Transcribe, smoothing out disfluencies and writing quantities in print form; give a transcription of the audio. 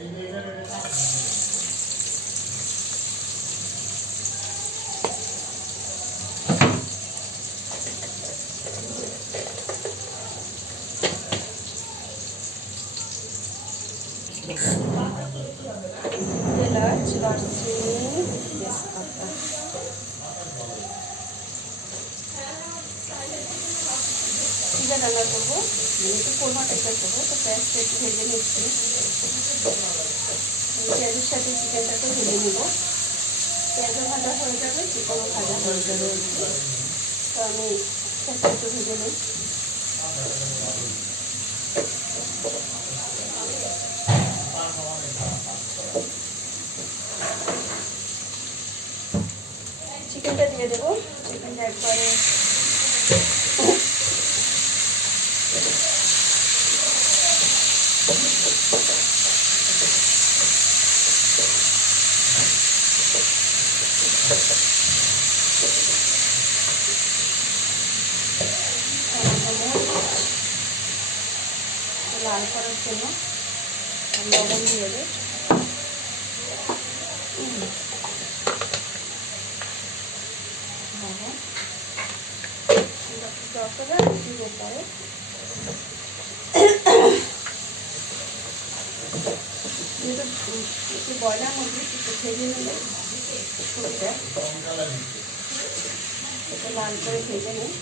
এলাচ, দারচিনি, তেজপাতা। চিকেন রান্না করবো, একটু কোরমা টাইপের করবো, তো পেঁয়াজটা একটু ভেজে নিচ্ছি। পেঁয়াজের সাথে চিকেনটাকে ভেজে নিব। পেঁয়াজও ভাজা হয়ে যাবে, চিকেনও ভাজা হয়ে যাবে। তো আমি পেঁয়াজটা একটু ভেজে নিই। চিকেনটা দিয়ে দেবো। চিকেনটা একবারে লাল করার জন্য লবণ দিয়ে দেব। যতটা দিতে পারে একটু বয়লার মধ্যে একটু ভেজে নিলে সুবিধা, একটু লাল করে ভেজে নিই।